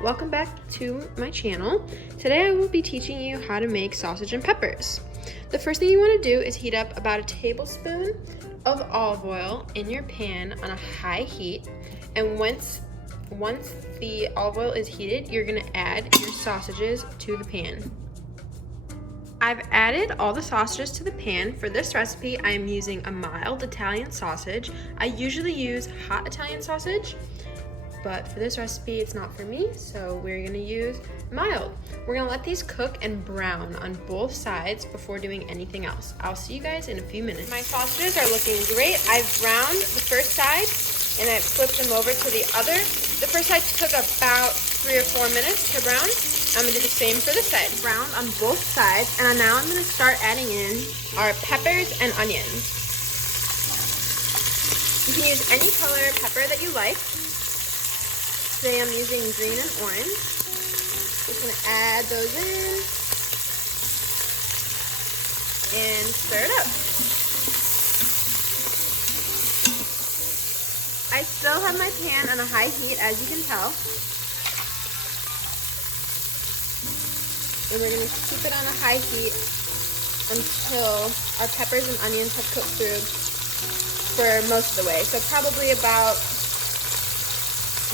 welcome back to my channel. Today I will be teaching you how to make sausage and peppers. The first thing you want to do is heat up about a tablespoon of olive oil in your pan on a high heat, and once the olive oil is heated, you're going to add your sausages to the pan. I've added all the sausages to the pan. For this recipe, I am using a mild Italian sausage. I usually use hot Italian sausage, but for this recipe, it's not for me, so we're gonna use mild. We're gonna let these cook and brown on both sides before doing anything else. I'll see you guys in a few minutes. My sausages are looking great. I've browned the first side, and I've flipped them over to the other. The first side took about 3 or 4 minutes to brown. I'm gonna do the same for this side. Browned on both sides, and now I'm gonna start adding in our peppers and onions. You can use any color pepper that you like. Today I'm using green and orange. Just gonna add those in and stir it up. I still have my pan on a high heat, as you can tell. And we're gonna keep it on a high heat until our peppers and onions have cooked through for most of the way. So probably about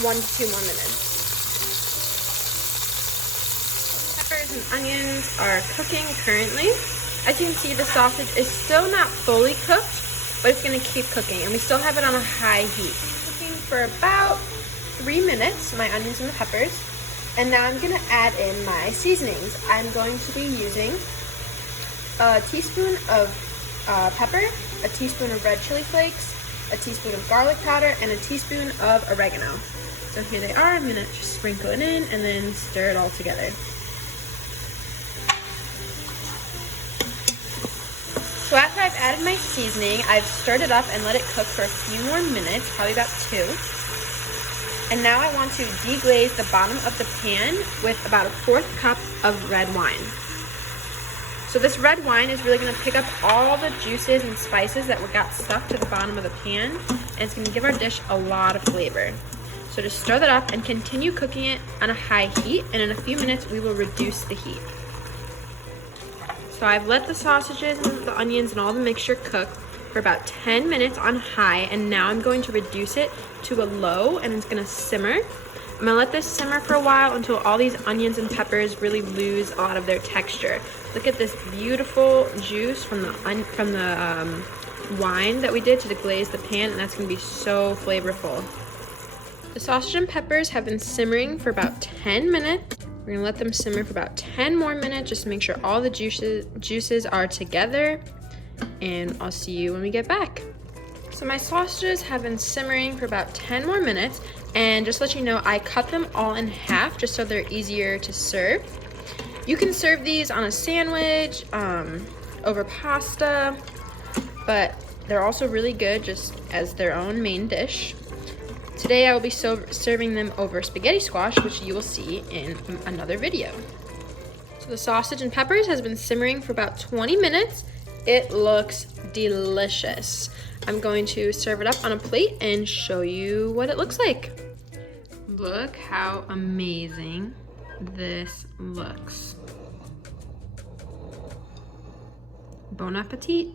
1 to 2 more minutes. Peppers and onions are cooking currently. As you can see, the sausage is still not fully cooked, but it's gonna keep cooking, and we still have it on a high heat. Cooking for about 3 minutes, my onions and the peppers. And now I'm gonna add in my seasonings. I'm going to be using a teaspoon of pepper, a teaspoon of red chili flakes, a teaspoon of garlic powder, and a teaspoon of oregano. So here they are. I'm gonna just sprinkle it in and then stir it all together. So after I've added my seasoning, I've stirred it up and let it cook for a few more minutes, probably about 2. And now I want to deglaze the bottom of the pan with about a 1/4 cup of red wine. So this red wine is really gonna pick up all the juices and spices that got stuck to the bottom of the pan, and it's gonna give our dish a lot of flavor. So just stir that up and continue cooking it on a high heat, and in a few minutes we will reduce the heat. So I've let the sausages and the onions and all the mixture cook for about 10 minutes on high, and now I'm going to reduce it to a low, and it's gonna simmer. I'm gonna let this simmer for a while until all these onions and peppers really lose a lot of their texture. Look at this beautiful juice from the wine that we did to deglaze the pan, and that's gonna be so flavorful. The sausage and peppers have been simmering for about 10 minutes. We're gonna let them simmer for about 10 more minutes just to make sure all the juices are together, and I'll see you when we get back. So my sausages have been simmering for about 10 more minutes, and just to let you know, I cut them all in half just so they're easier to serve. You can serve these on a sandwich, over pasta, but they're also really good just as their own main dish. Today I will be serving them over spaghetti squash, which you will see in another video. So the sausage and peppers has been simmering for about 20 minutes. It looks delicious. I'm going to serve it up on a plate and show you what it looks like. Look how amazing this looks. Bon appetit.